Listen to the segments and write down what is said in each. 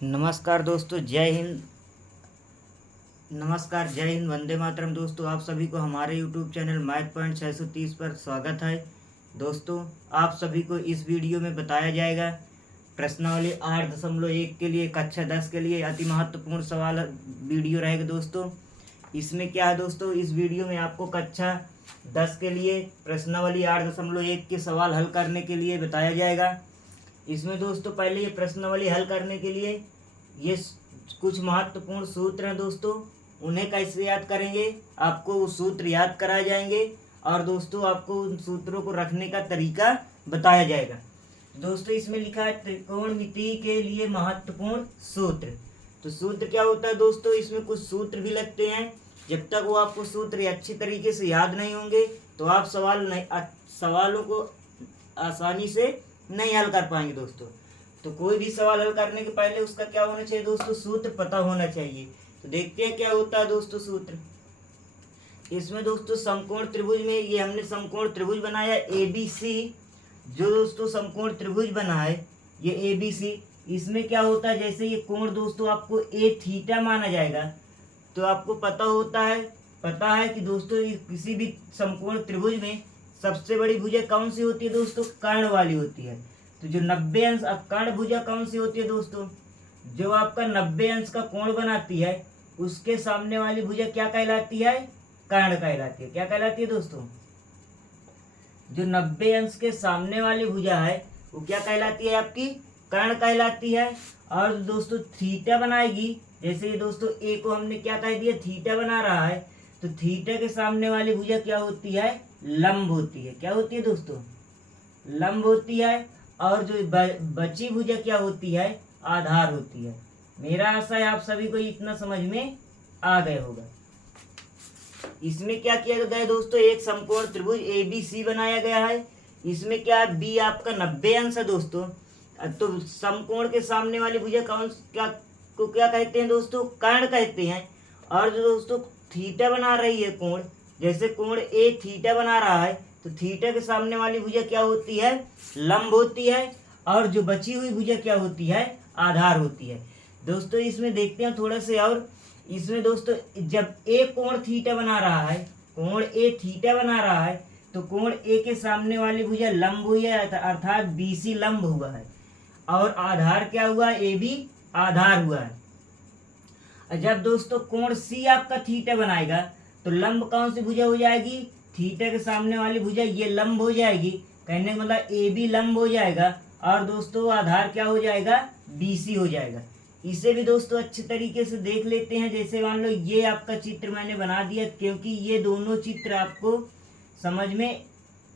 नमस्कार दोस्तों, जय हिंद। नमस्कार, जय हिंद, वंदे मातरम। दोस्तों, आप सभी को हमारे यूट्यूब चैनल मैथ पॉइंट 630 पर स्वागत है। दोस्तों, आप सभी को इस वीडियो में बताया जाएगा प्रश्नावली 8.1 के लिए, कक्षा 10 के लिए अति महत्वपूर्ण सवाल वीडियो रहेगा। दोस्तों, इसमें क्या है दोस्तों, इस वीडियो में आपको कक्षा 10 के लिए प्रश्नावली 8.1 के सवाल हल करने के लिए बताया जाएगा। इसमें दोस्तों पहले ये प्रश्नावली हल करने के लिए ये कुछ महत्वपूर्ण सूत्र हैं दोस्तों, उन्हें कैसे याद करेंगे, आपको वो सूत्र याद कराए जाएंगे और दोस्तों आपको उन सूत्रों को रखने का तरीका बताया जाएगा। दोस्तों, इसमें लिखा है त्रिकोणमिति के लिए महत्वपूर्ण सूत्र। तो सूत्र क्या होता है दोस्तों, इसमें कुछ सूत्र भी लगते हैं। जब तक वो आपको सूत्र अच्छी तरीके से याद नहीं होंगे तो आप सवालों को आसानी से नहीं हल कर पाएंगे दोस्तों। तो कोई भी सवाल हल करने के पहले उसका क्या होना चाहिए दोस्तों, सूत्र पता होना चाहिए। तो देखते हैं क्या होता है दोस्तों सूत्र। इसमें दोस्तों समकोण त्रिभुज में ये हमने समकोण त्रिभुज बनाया ABC। जो दोस्तों समकोण त्रिभुज बना है ये ABC, इसमें क्या होता है, जैसे ये कोण दोस्तों आपको A थीटा माना जाएगा, तो आपको पता है कि दोस्तों किसी भी समकोण त्रिभुज में सबसे बड़ी भुजा कौन सी होती है दोस्तों, कर्ण वाली होती है। तो जो 90 अंश कर्ण भुजा कौन सी होती है दोस्तों, जो आपका 90 अंश का कोण बनाती है, उसके सामने वाली भुजा क्या कहलाती है, कर्ण कहलाती है। क्या कहलाती है दोस्तों, जो 90 अंश के सामने वाली भुजा है वो क्या कहलाती है, आपकी कर्ण कहलाती है। और दोस्तों थीटा बनाएगी, जैसे ये दोस्तों ए को हमने क्या कह दिया, थीटा बना रहा है, तो थीटा के सामने वाली भुजा क्या होती है, लंब होती है। क्या होती है दोस्तों, लंब होती है। और जो बची भुजा क्या होती है, आधार होती है। मेरा आशा है आप सभी को इतना समझ में आ गया होगा। इसमें क्या किया गया है दोस्तों, एक समकोण त्रिभुज ABC बनाया गया है। इसमें क्या है, B आपका 90 अंश है दोस्तों। तो समकोण के सामने वाली भुजा क्या कहते हैं दोस्तों, कर्ण कहते हैं। और जो दोस्तों थीटा बना रही है कोण, जैसे कोण A थीटा बना रहा है, तो थीटा के सामने वाली भुजा क्या होती है, लंब होती है। और जो बची हुई भुजा क्या होती है, आधार होती है। दोस्तों इसमें देखते हैं थोड़ा से, और इसमें दोस्तों जब A कोण थीटा बना रहा है, कोण A थीटा बना रहा है, तो कोण A के सामने वाली भुजा लंब हुई है, अर्थात BC लंब हुआ है। और आधार क्या हुआ, AB आधार हुआ है। जब दोस्तों कोण C आपका थीटा बनाएगा, तो लंब कौन सी भुजा हो जाएगी, थीटा के सामने वाली भुजा ये लंब हो जाएगी। कहने का मतलब AB लंब हो जाएगा, और दोस्तों आधार क्या हो जाएगा, BC हो जाएगा। इसे भी दोस्तों अच्छे तरीके से देख लेते हैं। जैसे मान लो ये आपका चित्र मैंने बना दिया, क्योंकि ये दोनों चित्र आपको समझ में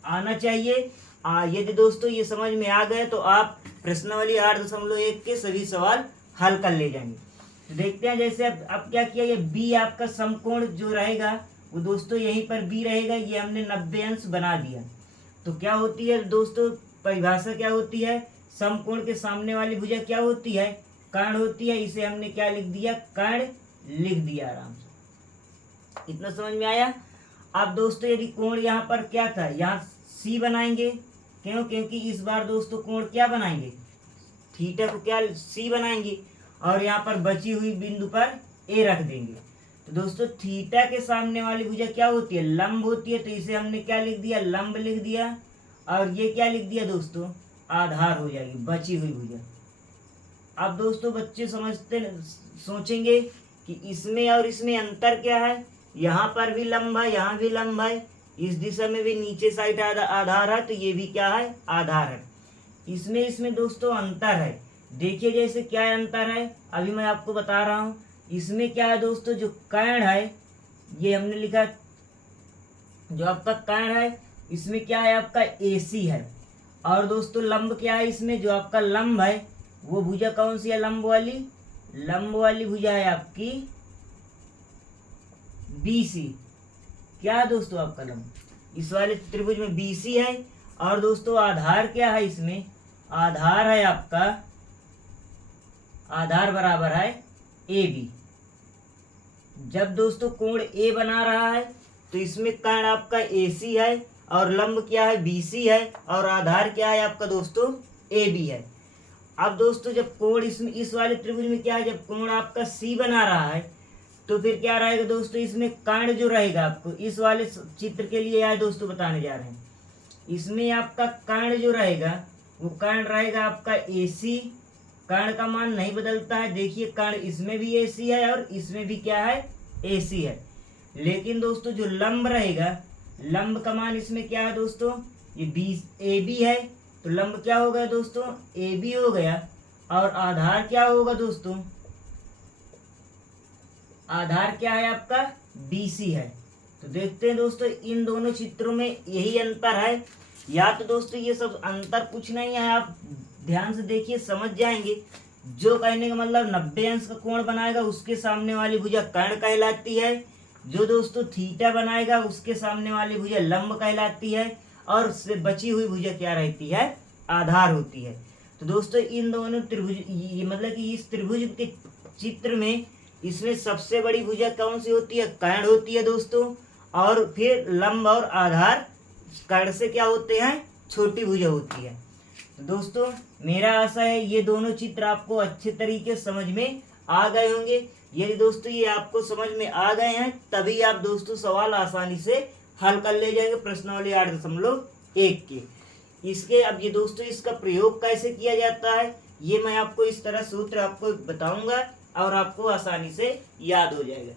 आना चाहिए। यदि दोस्तों ये समझ में आ गए तो आप प्रश्नावली 8.1 के सभी सवाल हल कर ले जाएंगे। तो देखते हैं, जैसे अब क्या किया, ये B आपका समकोण जो रहेगा वो दोस्तों यहीं पर B रहेगा। ये हमने 90 अंश बना दिया। तो क्या होती है दोस्तों, परिभाषा क्या होती है, समकोण के सामने वाली भुजा क्या होती है, कर्ण होती है। इसे हमने क्या लिख दिया, कर्ण लिख दिया आराम से। इतना समझ में आया। अब दोस्तों यदि कोण यहाँ पर क्या था, यहाँ C बनाएंगे। क्यों, क्योंकि इस बार दोस्तों कोण क्या बनाएंगे, थीटा को क्या C बनाएंगे, और यहाँ पर बची हुई बिंदु पर A रख देंगे। तो दोस्तों थीटा के सामने वाली भुजा क्या होती है, लंब होती है। तो इसे हमने क्या लिख दिया, लंब लिख दिया। और ये क्या लिख दिया दोस्तों, आधार हो जाएगी बची हुई भुजा। अब दोस्तों बच्चे सोचेंगे कि इसमें और इसमें अंतर क्या है, यहाँ पर भी लंब है, यहाँ भी लंब है, इस दिशा में भी नीचे साइड आधार है, तो ये भी क्या है, आधार है। इसमें दोस्तों अंतर है। देखिए जैसे क्या अंतर है, अभी मैं आपको बता रहा हूँ। इसमें क्या है दोस्तों, जो कर्ण है, ये हमने लिखा, जो आपका कर्ण है इसमें क्या है, आपका AC है। और दोस्तों लंब क्या है, इसमें जो आपका लंब है वो भुजा कौन सी है, लंब वाली भुजा है आपकी BC। क्या है दोस्तों आपका लंब, इस वाले त्रिभुज में BC है। और दोस्तों आधार क्या है, इसमें आधार है आपका, आधार बराबर है AB। जब दोस्तों कोण A बना रहा है तो इसमें कर्ण आपका AC है, और लंब क्या है, BC है, और आधार क्या है आपका दोस्तों, AB है। अब दोस्तों जब कोण इसमें इस वाले त्रिभुज में क्या है, जब कोण आपका सी बना रहा है तो फिर क्या रहेगा दोस्तों, इसमें कर्ण जो रहेगा आपको इस वाले चित्र के लिए यह दोस्तों बताने जा रहे हैं, इसमें आपका कर्ण जो रहेगा वो कर्ण रहेगा आपका AC। कर्ण का मान नहीं बदलता है, देखिए कर्ण इसमें भी AC है और इसमें भी क्या है, AC है। लेकिन दोस्तों जो लंब रहेगा, लंब का मान इसमें क्या है दोस्तों, ये AB है, तो लंब क्या होगा दोस्तों, AB हो गया। और आधार क्या होगा दोस्तों, आधार क्या है आपका, BC है। तो देखते हैं दोस्तों इन दोनों चित्रों में यही अंतर है, या तो दोस्तों ये सब अंतर कुछ नहीं है, आप ध्यान से देखिए समझ जाएंगे। जो कहने का मतलब 90 अंश का कोण बनाएगा उसके सामने वाली भुजा कर्ण कहलाती है, जो दोस्तों थीटा बनाएगा उसके सामने वाली भुजा लंब कहलाती है, और उससे बची हुई भुजा क्या रहती है, आधार होती है। तो दोस्तों इन दोनों त्रिभुज मतलब कि इस त्रिभुज के चित्र में इसमें सबसे बड़ी भुजा कौन सी होती है, कर्ण होती है दोस्तों, और फिर लंब और आधार कर्ण से क्या होते हैं, छोटी भुजा होती है। तो दोस्तों मेरा आशा है ये दोनों चित्र आपको अच्छे तरीके से समझ में आ गए होंगे। यदि दोस्तों ये आपको समझ में आ गए हैं तभी आप दोस्तों सवाल आसानी से हल कर ले जाएंगे प्रश्नावली 8.1 के। इसके अब ये दोस्तों इसका प्रयोग कैसे किया जाता है ये मैं आपको इस तरह सूत्र आपको बताऊंगा और आपको आसानी से याद हो जाएगा।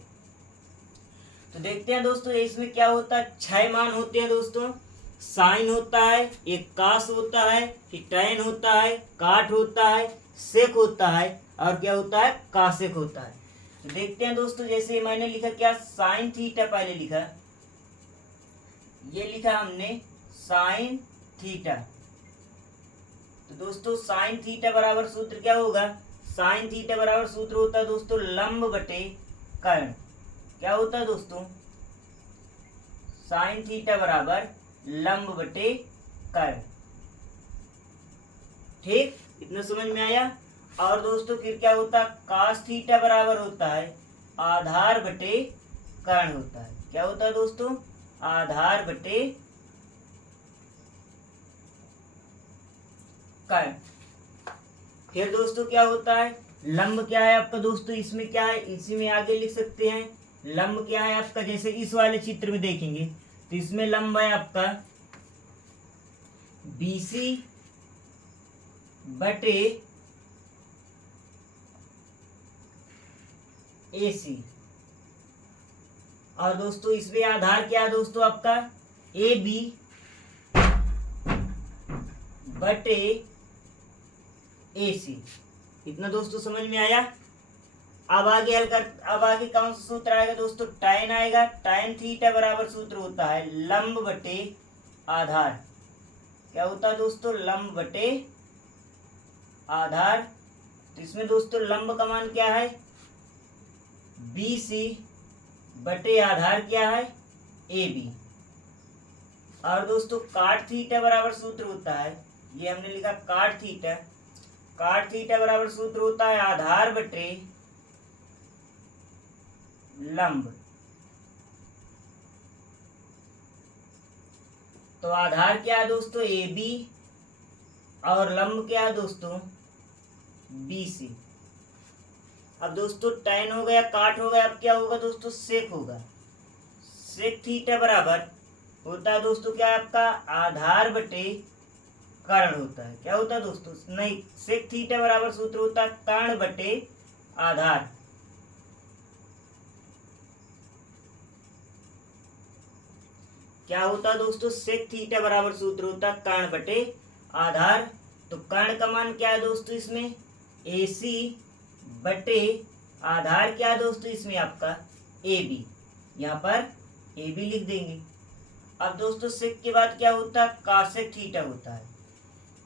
तो देखते हैं दोस्तों इसमें क्या होता है, 6 मान होते हैं दोस्तों। साइन होता है, एक कास होता है, फिर टैन होता है, काट होता है, सेक होता है, और क्या होता है, कासेक होता है। तो देखते हैं दोस्तों जैसे मैंने लिखा क्या, साइन थीटा पहले लिखा, ये लिखा हमने साइन थीटा। तो दोस्तों साइन थीटा बराबर सूत्र क्या होगा, साइन थीटा बराबर सूत्र होता है दोस्तों लंब बटे कर्ण। क्या होता है दोस्तों, साइन थीटा बराबर लंब बटे कर्ण। ठीक, इतना समझ में आया। और दोस्तों फिर क्या होता है, कास थीटा बराबर होता है आधार बटे कर्ण होता है। क्या होता है दोस्तों, आधार बटे कर्ण। फिर दोस्तों क्या होता है, लंब क्या है आपका दोस्तों, इसमें क्या है, इसी में आगे लिख सकते हैं। लंब क्या है आपका, जैसे इस वाले चित्र में देखेंगे तो इसमें लंब है आपका BC बटे AC। और दोस्तों इसमें आधार क्या है दोस्तों आपका, AB बटे AC। इतना दोस्तों समझ में आया। अब आगे अब आगे कौन सा सूत्र आएगा दोस्तों, टैन आएगा। टैन थीटा बराबर सूत्र होता है लंब बटे आधार। क्या होता है दोस्तों, लंब बटे आधार। तो इसमें दोस्तों लंब का मान क्या है, BC बटे आधार क्या है, AB। और दोस्तों काट थीटा बराबर सूत्र होता है, ये हमने लिखा काट थीटा। काट थीटा बराबर सूत्र होता है आधार बटे लंब। तो आधार क्या है दोस्तों, AB, और लंब क्या है दोस्तों, BC। अब दोस्तों टैन हो गया, काट हो गया, अब क्या होगा दोस्तों, सेक होगा। सेक थीटा बराबर होता है दोस्तों क्या है आपका, आधार बटे कर्ण होता है। क्या होता है दोस्तों, नहीं, सेक थीटा बराबर सूत्र होता है कर्ण बटे आधार। क्या होता है दोस्तों, सेक थीटा बराबर सूत्र होता है कर्ण बटे आधार। तो कर्ण का मान क्या है दोस्तों, इसमें AC बटे आधार क्या है दोस्तों, इसमें आपका AB। यहाँ पर AB लिख देंगे। अब दोस्तों सेक के बाद क्या होता है, कासेक थीटा होता है।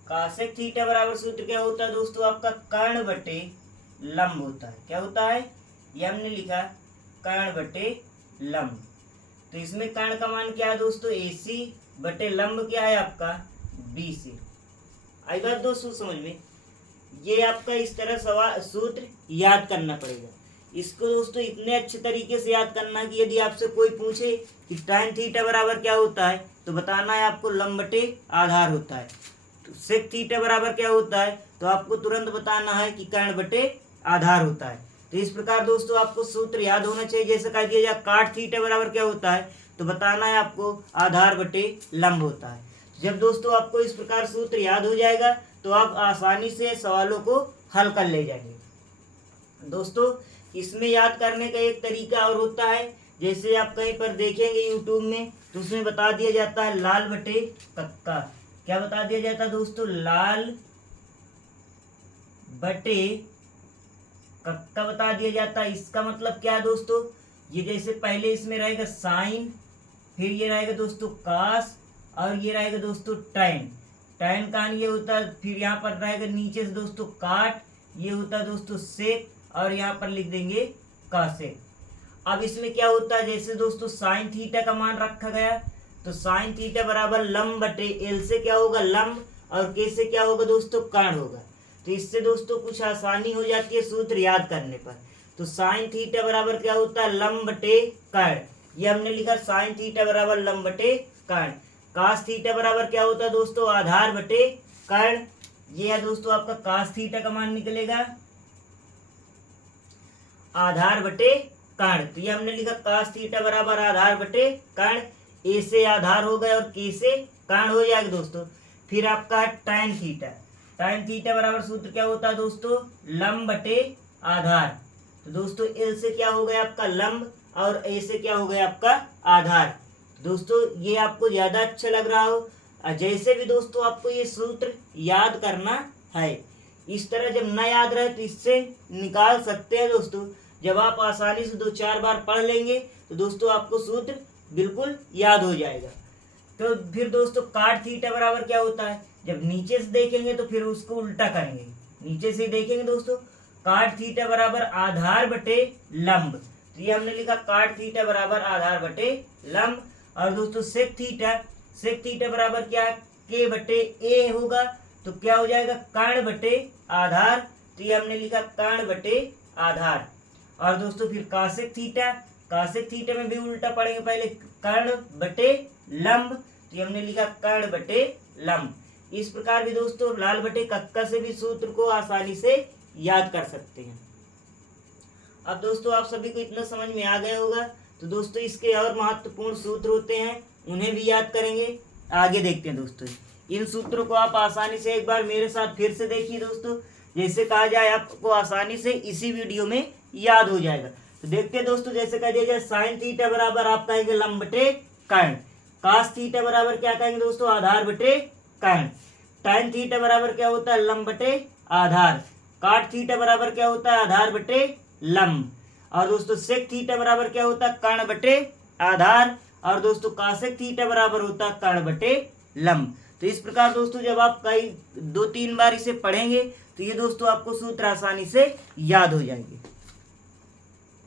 कासेक थीटा बराबर सूत्र क्या होता है दोस्तों, आपका कर्ण बटे लंब होता है। क्या होता है, ये हमने लिखा कर्ण बटे लंब। तो इसमें कर्ण का मान क्या है दोस्तों, AC बटे लंब क्या है आपका, BC। आई बात दोस्तों समझ में। ये आपका इस तरह सवाल सूत्र याद करना पड़ेगा। इसको दोस्तों इतने अच्छे तरीके से याद करना कि यदि आपसे कोई पूछे कि टैन थीटा बराबर क्या होता है तो बताना है आपको लंब बटे आधार होता है। तो सेक थीटा बराबर क्या होता है, तो आपको तुरंत बताना है कि कर्ण बटे आधार होता है। तो इस प्रकार दोस्तों आपको सूत्र याद होना चाहिए। जैसे कह दिया जाए काट थीटा बराबर क्या होता है, तो बताना है आपको आधार बटे लंब होता है। जब दोस्तों आपको इस प्रकार सूत्र याद हो जाएगा तो आप आसानी से सवालों को हल कर ले जाएंगे। दोस्तों इसमें याद करने का एक तरीका और होता है, जैसे आप कहीं पर देखेंगे यूट्यूब में तो उसमें बता दिया जाता है लाल बटे कक्का। क्या बता दिया जाता है दोस्तों, लाल बटे कक्का बता दिया जाता है। इसका मतलब क्या है दोस्तों, ये जैसे पहले इसमें रहेगा साइन, फिर ये रहेगा दोस्तों कास, और ये रहेगा दोस्तों टैन। टैन का ये होता है, फिर यहाँ पर रहेगा नीचे से दोस्तों काट, ये होता है दोस्तों सेक, और यहाँ पर लिख देंगे कासेक। अब इसमें क्या होता है, जैसे दोस्तों साइन थीटा का मान रखा गया, तो साइन थीटा बराबर लंब बटे एल से क्या होगा लंब, और के से क्या होगा दोस्तों कर्ण होगा। तो इससे दोस्तों कुछ आसानी हो जाती है सूत्र याद करने पर। तो साइन थीटा बराबर क्या होता है लंब बटे कर्ण, ये हमने लिखा साइन थीटा बराबर लंब बटे कर्ण। कास थीटा बराबर क्या होता है दोस्तों आधार बटे कर्ण, ये है दोस्तों आपका कास थीटा का मान निकलेगा आधार बटे कर्ण। तो ये हमने लिखा कास थीटा बराबर आधार बटे कर्ण, ए से आधार हो गया और के से कर्ण हो जाएगा दोस्तों। फिर आपका टैन थीटा, टैन थीटा बराबर सूत्र क्या होता है दोस्तों लंब बटे आधार। तो दोस्तों एल से क्या हो गया आपका लंब, और ए से क्या हो गया आपका आधार। दोस्तों ये आपको ज्यादा अच्छा लग रहा हो, जैसे भी दोस्तों आपको ये सूत्र याद करना है। इस तरह जब न याद रहे तो इससे निकाल सकते हैं दोस्तों। जब आप आसानी से 2-4 बार पढ़ लेंगे तो दोस्तों आपको सूत्र बिल्कुल याद हो जाएगा। तो फिर दोस्तों काट थीटा बराबर क्या होता है, जब नीचे से देखेंगे तो फिर उसको उल्टा करेंगे, नीचे से देखेंगे दोस्तों काट थीटा बराबर आधार बटे लंब। तो ये हमने लिखा काट थीटा बराबर आधार बटे लंब। और दोस्तों सेक थीटा बराबर क्या है के बटे ए होगा, तो क्या हो जाएगा कर्ण बटे आधार। तो ये हमने लिखा कर्ण बटे आधार। और दोस्तों फिर कासेक थीटा में भी उल्टा पढ़ेंगे, पहले कर्ण बटे लंब, तो ये हमने लिखा कर्ण बटे लंब। इस प्रकार भी दोस्तों लाल बटे कक्का से भी सूत्र को आसानी से याद कर सकते हैं। अब दोस्तों आप सभी को इतना समझ में आ गया होगा। तो दोस्तों इसके और महत्वपूर्ण सूत्र होते हैं, उन्हें भी याद करेंगे। आगे देखते हैं दोस्तों, इन सूत्रों को आप आसानी से एक बार मेरे साथ फिर से देखिए दोस्तों। जैसे कहा जाए आपको आसानी से इसी वीडियो में याद हो जाएगा। तो देखते हैं दोस्तों, जैसे कह दिया जाए साइन थीटा बराबर आप कहेंगे लंब बटे कर्ण, कास थीटा बराबर क्या कहेंगे दोस्तों आधार बटे कर्ण, टैन थीटा बराबर क्या होता है लंब बटे आधार, काट थीटा बराबर क्या होता है आधार बटे लंब, और दोस्तों सेक थीटा बराबर क्या होता है कर्ण बटे आधार, और दोस्तों कासेक थीटा बराबर होता है कर्ण बटे लंब। तो इस प्रकार दोस्तों जब आप कई 2-3 बार इसे पढ़ेंगे तो ये दोस्तों आपको सूत्र आसानी से याद हो जाएंगे।